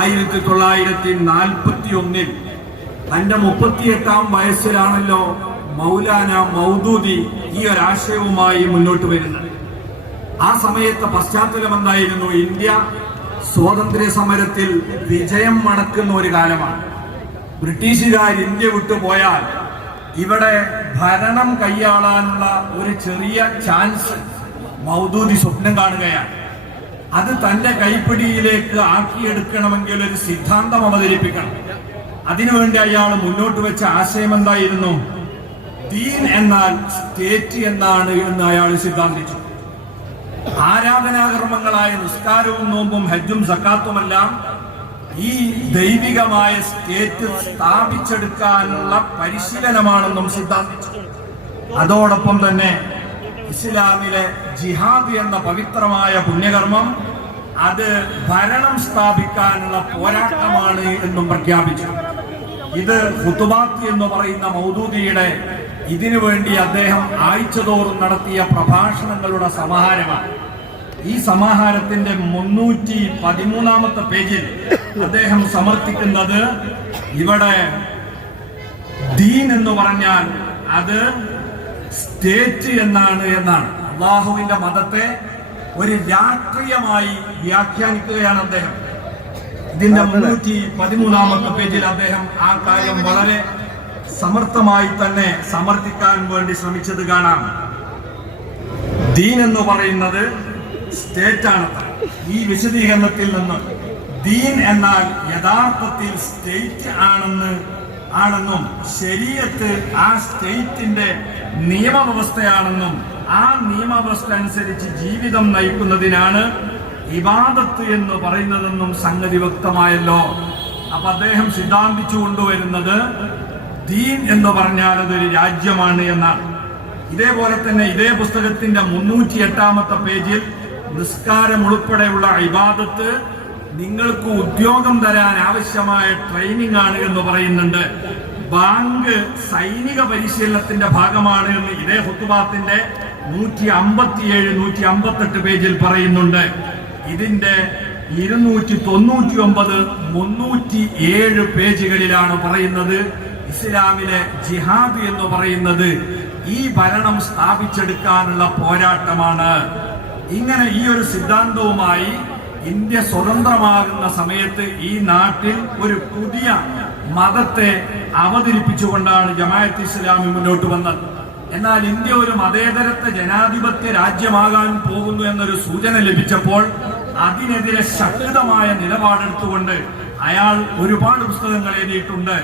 ആയിരത്തി തൊള്ളായിരത്തി നാൽപ്പത്തി ഒന്നിൽ തന്റെ മുപ്പത്തിയെട്ടാം വയസ്സിലാണല്ലോ മൗലാന മൗദൂദി ഈ ഒരാശയവുമായി മുന്നോട്ട് വരുന്നത് ആ സമയത്ത് പശ്ചാത്തലം എന്തായിരുന്നു ഇന്ത്യ സ്വാതന്ത്ര്യ സമരത്തിൽ വിജയം മടക്കുന്ന ഒരു കാലമാണ് ബ്രിട്ടീഷുകാർ ഇന്ത്യ വിട്ടുപോയാൽ ഇവിടെ ഭരണം കൈയാളാനുള്ള ഒരു ചെറിയ ചാൻസ് മൗദൂദി സ്വപ്നം കാണുകയാണ് അത് തന്റെ കൈപ്പിടിയിലേക്ക് ആക്കിയെടുക്കണമെങ്കിൽ ഒരു സിദ്ധാന്തം അവതരിപ്പിക്കണം അതിനുവേണ്ടി അയാൾ മുന്നോട്ട് വെച്ച ആശയം എന്തായിരുന്നു ദീൻ എന്നാൽ സ്റ്റേറ്റ് എന്നാണ് എന്ന് അയാൾ സിദ്ധാന്തിച്ചു ആരാധനാകർമ്മങ്ങളായ നിസ്കാരവും നോമ്പും ഹജ്ജും സക്കാത്തുമെല്ലാം ഈ ദൈവികമായ സ്റ്റേറ്റ് സ്ഥാപിച്ചെടുക്കാനുള്ള പരിശീലനമാണെന്നും സിദ്ധാന്തിച്ചു അതോടൊപ്പം തന്നെ ഇസ്ലാമിലെ ജിഹാദ് എന്ന പവിത്രമായ പുണ്യകർമ്മം അത് ഭരണം സ്ഥാപിക്കാനുള്ള പോരാട്ടമാണ് എന്നും പ്രഖ്യാപിച്ചു ഇത് ഹുത്തുബാത്ത് എന്ന് പറയുന്ന മൗദൂദിയുടെ ഇതിനു വേണ്ടി അദ്ദേഹം ആഴ്ചതോറും നടത്തിയ പ്രഭാഷണങ്ങളുടെ സമാഹാരമാണ് ഈ സമാഹാരത്തിന്റെ മുന്നൂറ്റി പതിമൂന്നാമത്തെ പേജിൽ അദ്ദേഹം സമർപ്പിക്കുന്നത് ഇവിടെ ദീൻ എന്ന് പറഞ്ഞാൽ അത് സ്റ്റേറ്റ് എന്നാണ് എന്നാണ് അള്ളാഹുവിന്റെ മതത്തെ ഒരു രാഷ്ട്രീയമായി വ്യാഖ്യാനിക്കുകയാണ് അദ്ദേഹം ഇതിന്റെ മുന്നൂറ്റി പതിമൂന്നാമത്തെ പേജിൽ അദ്ദേഹം ആ കാര്യം വളരെ സമർത്ഥമായി തന്നെ സമർത്ഥിക്കാൻ വേണ്ടി ശ്രമിച്ചത് കാണാം ദീൻ എന്ന് പറയുന്നത് സ്റ്റേറ്റാണ് ഈ വിശദീകരണത്തിൽ നിന്ന് ദീൻ എന്നാൽ യഥാർത്ഥത്തിൽ സ്റ്റേറ്റ് ആണെന്ന് ആണെന്നും ശരീരത്ത് ആ സ്റ്റേറ്റിന്റെ നിയമവ്യവസ്ഥയാണെന്നും ആ നിയമവ്യവസ്ഥ അനുസരിച്ച് ജീവിതം നയിക്കുന്നതിനാണ് ഇബാദത്ത് എന്ന് പറയുന്നതെന്നും സംഗതി വ്യക്തമായല്ലോ അപ്പൊ അദ്ദേഹം സിദ്ധാന്തിച്ചു കൊണ്ടുവരുന്നത് ദീൻ എന്ന് പറഞ്ഞാൽ അതൊരു രാജ്യമാണ് എന്നാണ് ഇതേപോലെ തന്നെ ഇതേ പുസ്തകത്തിന്റെ മുന്നൂറ്റി എട്ടാമത്തെ പേജിൽ നിസ്കാരം ഉൾപ്പെടെയുള്ള ഇബാദത്ത് നിങ്ങൾക്ക് ഉദ്യോഗം തരാൻ ആവശ്യമായ ട്രെയിനിങ് ആണ് എന്ന് പറയുന്നുണ്ട് ബാങ്ക് സൈനിക പരിശീലനത്തിന്റെ ഭാഗമാണ് എന്ന് ഇതേ ഹുത്തുബാത്തിന്റെ നൂറ്റി അമ്പത്തിയേഴ് നൂറ്റി അമ്പത്തെട്ട് പേജിൽ പറയുന്നുണ്ട് ഇതിന്റെ ഇരുന്നൂറ്റി തൊണ്ണൂറ്റി ഒമ്പത് മുന്നൂറ്റി ഏഴ് പേജുകളിലാണ് പറയുന്നത് ഇസ്ലാമിലെ ജിഹാദ് എന്ന് പറയുന്നത് ഈ ഭരണം സ്ഥാപിച്ചെടുക്കാനുള്ള പോരാട്ടമാണ് ഇങ്ങനെ ഈ ഒരു സിദ്ധാന്തവുമായി ഇന്ത്യ സ്വതന്ത്രമാകുന്ന സമയത്ത് ഈ നാട്ടിൽ ഒരു പുതിയ മതത്തെ അവതരിപ്പിച്ചുകൊണ്ടാണ് ജമായത്ത് ഇസ്ലാമി മുന്നോട്ട് വന്നത് എന്നാൽ ഇന്ത്യ ഒരു മതേതരത്വ ജനാധിപത്യ രാജ്യമാകാൻ പോകുന്നു എന്നൊരു സൂചന ലഭിച്ചപ്പോൾ അതിനെതിരെ ശക്തമായ നിലപാടെടുത്തുകൊണ്ട് അയാൾ ഒരുപാട് പുസ്തകങ്ങൾ എഴുതിയിട്ടുണ്ട്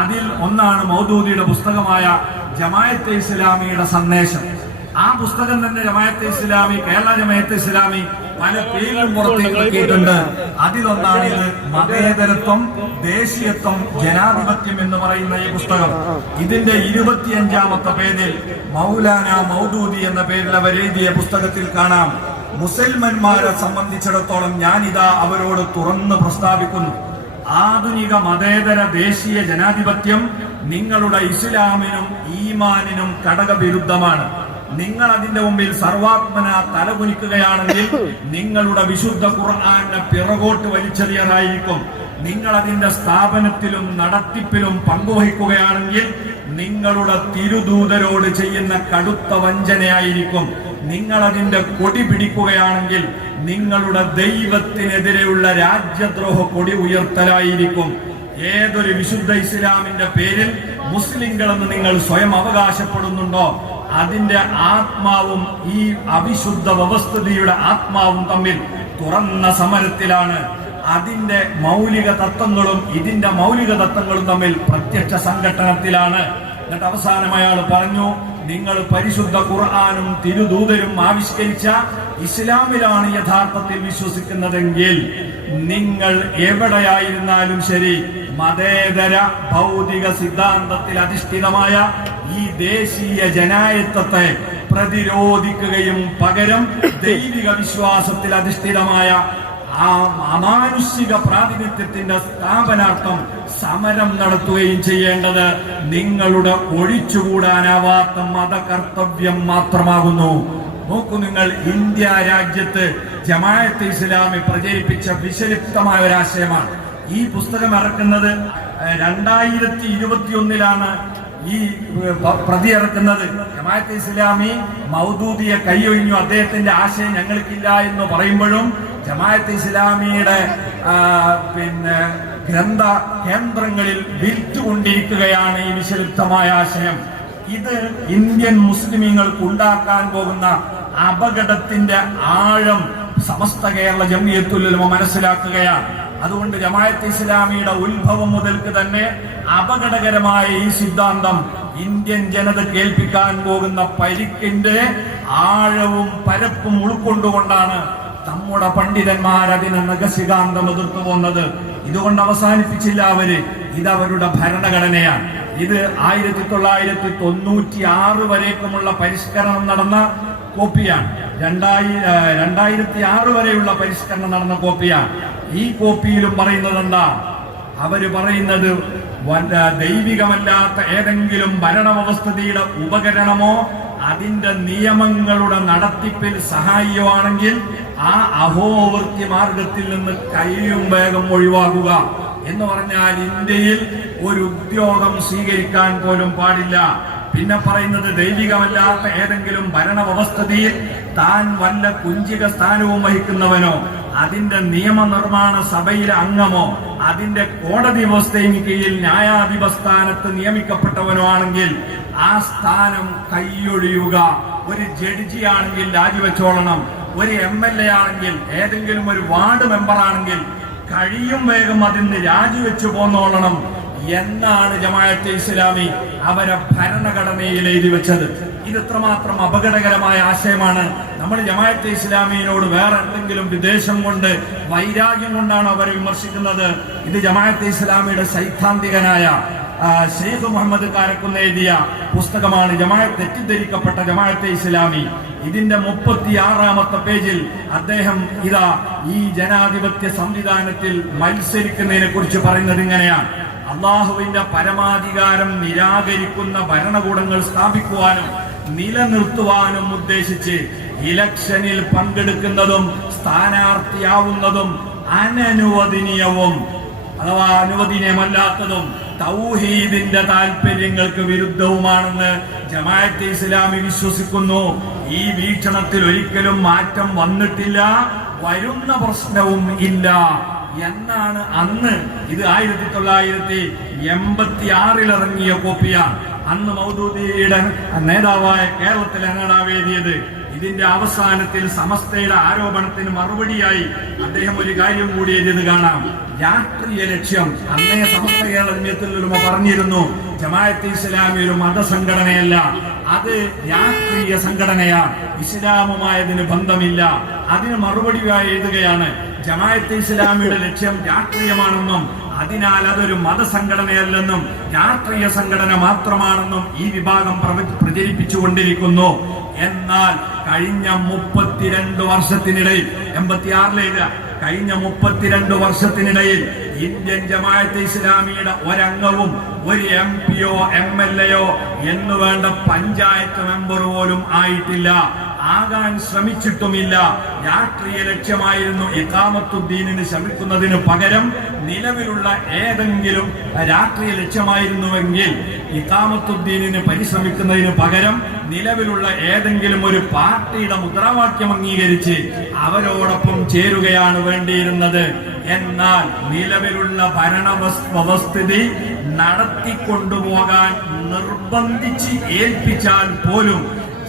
അതിൽ ഒന്നാണ് മൗദൂദിയുടെ പുസ്തകമായ ജമായത്തെ ഇസ്ലാമിയുടെ സന്ദേശം ആ പുസ്തകം തന്നെ ജമായത്തെ ഇസ്ലാമി കേരള ജമായത്തെ ഇസ്ലാമി പല പേരിലും പുറത്തേക്ക് കേട്ടിട്ടുണ്ട് അതിലൊന്നാണ് ഇത് മതേതരത്വം ദേശീയത്വം ജനാധിപത്യം എന്ന് പറയുന്ന ഈ പുസ്തകം ഇതിന്റെ ഇരുപത്തിയഞ്ചാമത്തെ പേജിൽ മൗലാന മൗദൂദി എന്ന പേരിൽ അവർ എഴുതിയ പുസ്തകത്തിൽ കാണാം മുസൽമന്മാരെ സംബന്ധിച്ചിടത്തോളം ഞാനിതാ അവരോട് തുറന്ന് പ്രസ്താവിക്കുന്നു ആധുനിക മതേതര ദേശീയ ജനാധിപത്യം നിങ്ങളുടെ ഇസ്ലാമിനും ഈമാനിനും വിരുദ്ധമാണ് നിങ്ങൾ അതിന്റെ മുമ്പിൽ സർവാത്മന തലകുനിക്കുകയാണെങ്കിൽ നിങ്ങളുടെ വിശുദ്ധ ഖുർആാനെ പിറകോട്ട് വലിച്ചെറിയാറായിരിക്കും നിങ്ങൾ അതിന്റെ സ്ഥാപനത്തിലും നടത്തിപ്പിലും പങ്കുവഹിക്കുകയാണെങ്കിൽ നിങ്ങളുടെ തിരുദൂതരോട് ചെയ്യുന്ന കടുത്ത വഞ്ചനയായിരിക്കും നിങ്ങൾ അതിന്റെ കൊടി പിടിക്കുകയാണെങ്കിൽ നിങ്ങളുടെ ദൈവത്തിനെതിരെയുള്ള രാജ്യദ്രോഹ കൊടി ഉയർത്തലായിരിക്കും ഏതൊരു വിശുദ്ധ ഇസ്ലാമിന്റെ പേരിൽ മുസ്ലിങ്ങൾ എന്ന് നിങ്ങൾ സ്വയം അവകാശപ്പെടുന്നുണ്ടോ അതിന്റെ ആത്മാവും ഈ അവിശുദ്ധ വ്യവസ്ഥിതിയുടെ ആത്മാവും തമ്മിൽ തുറന്ന സമരത്തിലാണ് അതിന്റെ മൗലിക തത്വങ്ങളും ഇതിന്റെ മൗലിക തത്വങ്ങളും തമ്മിൽ പ്രത്യക്ഷ സംഘട്ടനത്തിലാണ് എന്നിട്ട് അവസാനം അയാൾ പറഞ്ഞു നിങ്ങൾ പരിശുദ്ധ ഖുർആാനും തിരുദൂതരും ആവിഷ്കരിച്ച ഇസ്ലാമിലാണ് യഥാർത്ഥത്തിൽ വിശ്വസിക്കുന്നതെങ്കിൽ നിങ്ങൾ എവിടെയായിരുന്നാലും ശരി മതേതര ഭൗതിക സിദ്ധാന്തത്തിൽ അധിഷ്ഠിതമായ ഈ ദേശീയ ജനായത്വത്തെ പ്രതിരോധിക്കുകയും പകരം ദൈവിക വിശ്വാസത്തിൽ അധിഷ്ഠിതമായ ആ അമാനുഷിക പ്രാതിനിധ്യത്തിന്റെ സ്ഥാപനാർത്ഥം സമരം നടത്തുകയും ചെയ്യേണ്ടത് നിങ്ങളുടെ ഒഴിച്ചുകൂടാനാവാത്ത മതകർത്തവ്യം മാത്രമാകുന്നു നോക്കൂ നിങ്ങൾ ഇന്ത്യ രാജ്യത്ത് ജമായത്ത് ഇസ്ലാമി പ്രചരിപ്പിച്ച വിശലിപ്തമായ ഒരാശയമാണ് ഈ പുസ്തകം ഇറക്കുന്നത് രണ്ടായിരത്തി ഇരുപത്തിയൊന്നിലാണ് ഈ പ്രതി ഇറക്കുന്നത് ജമാഅത്ത് ഇസ്ലാമി മൗദൂദിയെ കൈയൊഴിഞ്ഞു അദ്ദേഹത്തിന്റെ ആശയം ഞങ്ങൾക്കില്ല എന്ന് പറയുമ്പോഴും ജമാഅത്ത് ഇസ്ലാമിയുടെ പിന്നെ ഗ്രന്ഥ കേന്ദ്രങ്ങളിൽ വിൽറ്റുകൊണ്ടിരിക്കുകയാണ് ഈ വിശലിപ്തമായ ആശയം ഇത് ഇന്ത്യൻ മുസ്ലിമീങ്ങൾക്ക് ഉണ്ടാക്കാൻ പോകുന്ന അപകടത്തിന്റെ ആഴം സമസ്ത കേരള ജമിയത്തുലമ മനസ്സിലാക്കുകയാണ് അതുകൊണ്ട് ജമായത്ത് ഇസ്ലാമിയുടെ ഉത്ഭവം മുതൽക്ക് തന്നെ അപകടകരമായ ഈ സിദ്ധാന്തം ഇന്ത്യൻ ജനത കേൾപ്പിക്കാൻ പോകുന്ന പരിക്കിന്റെ ആഴവും പരപ്പും ഉൾക്കൊണ്ടുകൊണ്ടാണ് നമ്മുടെ പണ്ഡിതന്മാർ അതിനെ നഖസിദ്ധാന്തം എതിർത്തു പോന്നത് ഇതുകൊണ്ട് അവസാനിപ്പിച്ചില്ല അവര് ഇതവരുടെ ഭരണഘടനയാണ് ഇത് ആയിരത്തി തൊള്ളായിരത്തി തൊണ്ണൂറ്റി ആറ് വരേക്കുമുള്ള പരിഷ്കരണം നടന്ന കോപ്പിയാണ് രണ്ടായി രണ്ടായിരത്തി ആറ് വരെയുള്ള പരിഷ്കരണം നടന്ന കോപ്പിയാണ് ഈ കോപ്പിയിലും പറയുന്നത് എന്താ അവര് പറയുന്നത് ദൈവികമല്ലാത്ത ഏതെങ്കിലും ഭരണവ്യവസ്ഥിതിയുടെ ഉപകരണമോ അതിന്റെ നിയമങ്ങളുടെ നടത്തിപ്പിൽ സഹായിയോ ആണെങ്കിൽ ആ അഹോവൃത്തി മാർഗത്തിൽ നിന്ന് കഴിയും വേഗം ഒഴിവാക്കുക എന്ന് പറഞ്ഞാൽ ഇന്ത്യയിൽ ഒരു ഉദ്യോഗം സ്വീകരിക്കാൻ പോലും പാടില്ല പിന്നെ പറയുന്നത് ദൈവികമല്ലാത്ത ഏതെങ്കിലും വ്യവസ്ഥതയിൽ താൻ വല്ല കുഞ്ചിക സ്ഥാനവും വഹിക്കുന്നവനോ അതിന്റെ നിയമനിർമ്മാണ സഭയിലെ അംഗമോ അതിന്റെ കോടതി വ്യവസ്ഥയും കീഴിൽ ന്യായാധിപ സ്ഥാനത്ത് നിയമിക്കപ്പെട്ടവനോ ആണെങ്കിൽ ആ സ്ഥാനം കൈയൊഴിയുക ഒരു ജഡ്ജി ആണെങ്കിൽ രാജിവെച്ചോളണം ഒരു എം എൽ എ ആണെങ്കിൽ ഏതെങ്കിലും ഒരു വാർഡ് മെമ്പർ ആണെങ്കിൽ കഴിയും വേഗം അതിന് രാജിവെച്ചു പോന്നോളണം എന്നാണ് ജമാഅത്തെ ഇസ്ലാമി അവരെ ഭരണഘടനയിൽ എഴുതി വെച്ചത് ഇത് ഇത്രമാത്രം അപകടകരമായ ആശയമാണ് നമ്മൾ ജമാഅത്തെ ഇസ്ലാമിയിനോട് വേറെ എന്തെങ്കിലും വിദേശം കൊണ്ട് വൈരാഗ്യം കൊണ്ടാണ് അവരെ വിമർശിക്കുന്നത് ഇത് ജമാഅത്തെ ഇസ്ലാമിയുടെ സൈദ്ധാന്തികനായ ഷെയ്ഖ് മുഹമ്മദ് കാരക്കുന്ന് എഴുതിയ പുസ്തകമാണ് ജമാഅത്ത് തെറ്റിദ്ധരിക്കപ്പെട്ട ജമാഅത്തെ ഇസ്ലാമി ഇതിന്റെ ആറാമത്തെ പേജിൽ അദ്ദേഹം ഇതാ ഈ ജനാധിപത്യ സംവിധാനത്തിൽ മത്സരിക്കുന്നതിനെ കുറിച്ച് പറയുന്നത് ഇങ്ങനെയാണ് അള്ളാഹുവിന്റെ പരമാധികാരം നിരാകരിക്കുന്ന ഭരണകൂടങ്ങൾ സ്ഥാപിക്കുവാനും നിലനിർത്തുവാനും ഉദ്ദേശിച്ച് ഇലക്ഷനിൽ പങ്കെടുക്കുന്നതും സ്ഥാനാർത്ഥിയാവുന്നതും അനനുവദനീയവും അഥവാ അനുവദനീയമല്ലാത്തതും തൗഹീദിന്റെ താല്പര്യങ്ങൾക്ക് വിരുദ്ധവുമാണെന്ന് ജമാഅത്തെ ഇസ്ലാമി വിശ്വസിക്കുന്നു ഈ വീക്ഷണത്തിൽ ഒരിക്കലും മാറ്റം വന്നിട്ടില്ല വരുന്ന പ്രശ്നവും ഇല്ല എന്നാണ് അന്ന് ഇത് ആയിരത്തി തൊള്ളായിരത്തി എൺപത്തി ആറിൽ ഇറങ്ങിയ കോപ്പിയാണ് അന്ന് മൗദൂദിയുടെ നേതാവായ കേരളത്തിൽ എന്നടാവേദിയത് ഇതിന്റെ അവസാനത്തിൽ സമസ്തയുടെ ആരോപണത്തിന് മറുപടിയായി അദ്ദേഹം ഒരു കാര്യം കൂടി എഴുതി കാണാം രാഷ്ട്രീയ ലക്ഷ്യം അന്നേ സമസ്ത കേരളത്തിൽ പറഞ്ഞിരുന്നു ജമായത്ത് ഇസ്ലാമി ഒരു മതസംഘടനയല്ല അത് രാഷ്ട്രീയ സംഘടനയാണ് ഇസ്ലാമുമായതിന് ബന്ധമില്ല അതിന് മറുപടിയായി എഴുതുകയാണ് ജമായത്ത് ഇസ്ലാമിയുടെ ലക്ഷ്യം രാഷ്ട്രീയമാണെന്നും അതിനാൽ അതൊരു മതസംഘടനയല്ലെന്നും രാഷ്ട്രീയ സംഘടന മാത്രമാണെന്നും ഈ വിഭാഗം പ്രചരിപ്പിച്ചുകൊണ്ടിരിക്കുന്നു എന്നാൽ കഴിഞ്ഞ മുപ്പത്തിരണ്ട് വർഷത്തിനിടയിൽ എൺപത്തിയാറിലെ ഇത് കഴിഞ്ഞ മുപ്പത്തിരണ്ട് വർഷത്തിനിടയിൽ ഇന്ത്യൻ ജമാഅത്ത് ഇസ്ലാമിയുടെ ഒരംഗവും ഒരു എം പിയോ എം എൽ എയോ എന്ന് വേണ്ട പഞ്ചായത്ത് മെമ്പർ പോലും ആയിട്ടില്ല ആകാൻ ശ്രമിച്ചിട്ടുമില്ല രാഷ്ട്രീയ ലക്ഷ്യമായിരുന്നു ഇക്കാമത്തുദ്ദീനിന് ശ്രമിക്കുന്നതിന് പകരം നിലവിലുള്ള ഏതെങ്കിലും രാഷ്ട്രീയ ലക്ഷ്യമായിരുന്നുവെങ്കിൽ ഇക്കാമത്തുദ്ദീനിന് പരിശ്രമിക്കുന്നതിന് പകരം നിലവിലുള്ള ഏതെങ്കിലും ഒരു പാർട്ടിയുടെ മുദ്രാവാക്യം അംഗീകരിച്ച് അവരോടൊപ്പം ചേരുകയാണ് വേണ്ടിയിരുന്നത് എന്നാൽ നിലവിലുള്ള ഭരണ വ്യവസ്ഥിതി നടത്തിക്കൊണ്ടുപോകാൻ നിർബന്ധിച്ച് ഏൽപ്പിച്ചാൽ പോലും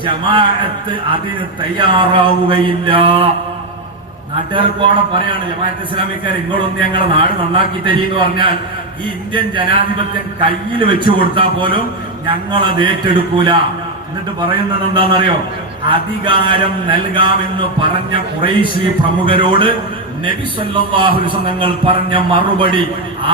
ജമാഅത്ത് അതിന് തയ്യാറാവുകയില്ല നാട്ടുകാർക്കോടെ പറയാണ് ജമാഅത്ത് ഇസ്ലാമിക്കാർ ഇങ്ങോട്ടൊന്ന് ഞങ്ങളെ നാട് നന്നാക്കി തരി എന്ന് പറഞ്ഞാൽ ഈ ഇന്ത്യൻ ജനാധിപത്യം കയ്യിൽ വെച്ചു കൊടുത്താൽ പോലും ഞങ്ങളത് ഏറ്റെടുക്കൂല എന്നിട്ട് പറയുന്നത് എന്താണെന്നറിയോ അധികാരം നൽകാമെന്ന് പറഞ്ഞ കുറേശി പ്രമുഖരോട് നബി സല്ലാഹുലിസം പറഞ്ഞ മറുപടി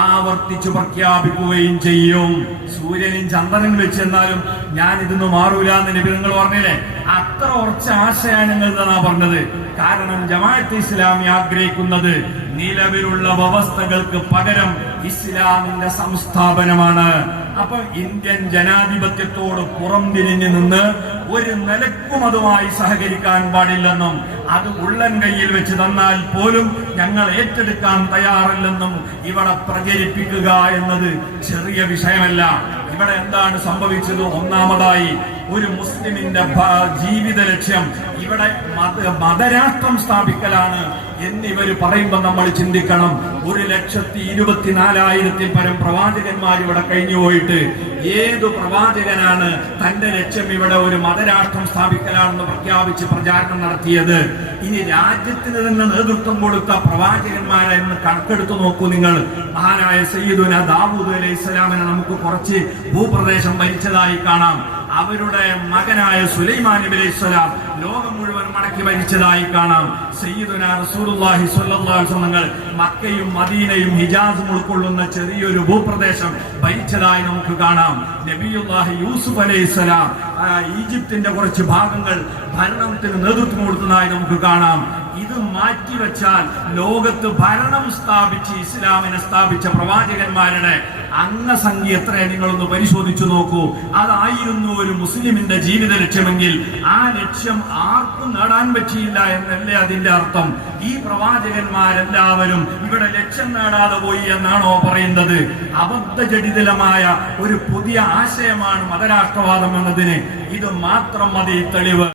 ആവർത്തിച്ചു പ്രഖ്യാപിക്കുകയും ചെയ്യും സൂര്യനും ചന്ദ്രനും വെച്ചെന്നാലും ഞാൻ ഇതൊന്നും മാറൂല എന്ന് നബി നിങ്ങൾ പറഞ്ഞില്ലേ അത്ര ഉറച്ച ആശയാനങ്ങൾ തന്നാ പറഞ്ഞത് കാരണം ജമാഅത്ത് ഇസ്ലാമി ആഗ്രഹിക്കുന്നത് നിലവിലുള്ള വ്യവസ്ഥകൾക്ക് പകരം ഇസ്ലാമിന്റെ സംസ്ഥാപനമാണ് അപ്പൊ ഇന്ത്യൻ ജനാധിപത്യത്തോട് പുറം തിരിഞ്ഞു നിന്ന് ഒരു നിലക്കും അതുമായി സഹകരിക്കാൻ പാടില്ലെന്നും അത് ഉള്ളൻ കയ്യിൽ വെച്ച് തന്നാൽ പോലും ഞങ്ങൾ ഏറ്റെടുക്കാൻ തയ്യാറല്ലെന്നും ഇവിടെ പ്രചരിപ്പിക്കുക എന്നത് ചെറിയ വിഷയമല്ല ഇവിടെ എന്താണ് സംഭവിച്ചത് ഒന്നാമതായി ഒരു മുസ്ലിമിന്റെ ജീവിത ലക്ഷ്യം ഇവിടെ മതരാഷ്ട്രം സ്ഥാപിക്കലാണ് എന്നിവർ പറയുമ്പോൾ നമ്മൾ ചിന്തിക്കണം ഒരു ലക്ഷത്തി ഇരുപത്തിനാലായിരത്തിൽ പരം പ്രവാചകന്മാർ ഇവിടെ കഴിഞ്ഞു പോയിട്ട് ഏതു പ്രവാചകനാണ് തന്റെ ലക്ഷ്യം ഇവിടെ ഒരു മതരാഷ്ട്രം സ്ഥാപിക്കലാണെന്ന് പ്രഖ്യാപിച്ച് പ്രചാരണം നടത്തിയത് ഇനി രാജ്യത്തിന് തന്നെ നേതൃത്വം കൊടുത്ത പ്രവാചകന്മാരെ എന്ന് കണക്കെടുത്ത് നോക്കൂ നിങ്ങൾ മഹാനായ സയ്യിദുന ദാവൂദ് അലൈഹി ഇസ്ലാമിനെ നമുക്ക് കുറച്ച് ഭൂപ്രദേശം ഭരിച്ചതായി കാണാം അവരുടെ മകനായ സുലൈമാൻ നബി ലോകം മുഴുവൻ മടക്കി ഭരിച്ചതായി കാണാം സയ്യിദുന റസൂലുള്ളാഹി സ്വല്ലല്ലാഹു അലൈഹി മക്കയും മദീനയും ഹിജാസും ഉൾക്കൊള്ളുന്ന ചെറിയൊരു ഭൂപ്രദേശം ഭരിച്ചതായി നമുക്ക് കാണാം നബിയുല്ലാഹി യൂസുഫ് അലൈഹി സ്വലാം ഈജിപ്തിന്റെ കുറച്ച് ഭാഗങ്ങൾ ഭരണത്തിന് നേതൃത്വം കൊടുത്തതായി നമുക്ക് കാണാം ഇത് മാറ്റിവെച്ചാൽ ലോകത്ത് ഭരണം സ്ഥാപിച്ച് ഇസ്ലാമിനെ സ്ഥാപിച്ച പ്രവാചകന്മാരുടെ അംഗസംഖ്യ എത്ര നിങ്ങളൊന്ന് പരിശോധിച്ചു നോക്കൂ അതായിരുന്നു ഒരു മുസ്ലിമിന്റെ ജീവിത ലക്ഷ്യമെങ്കിൽ ആ ലക്ഷ്യം ആർക്കും നേടാൻ പറ്റിയില്ല എന്നല്ലേ അതിന്റെ അർത്ഥം ഈ പ്രവാചകന്മാരെല്ലാവരും ഇവിടെ ലക്ഷ്യം നേടാതെ പോയി എന്നാണോ പറയുന്നത് അബദ്ധജടിതലമായ ഒരു പുതിയ ആശയമാണ് മതരാഷ്ട്രവാദം എന്നതിന് ഇത് മാത്രം മതി തെളിവ്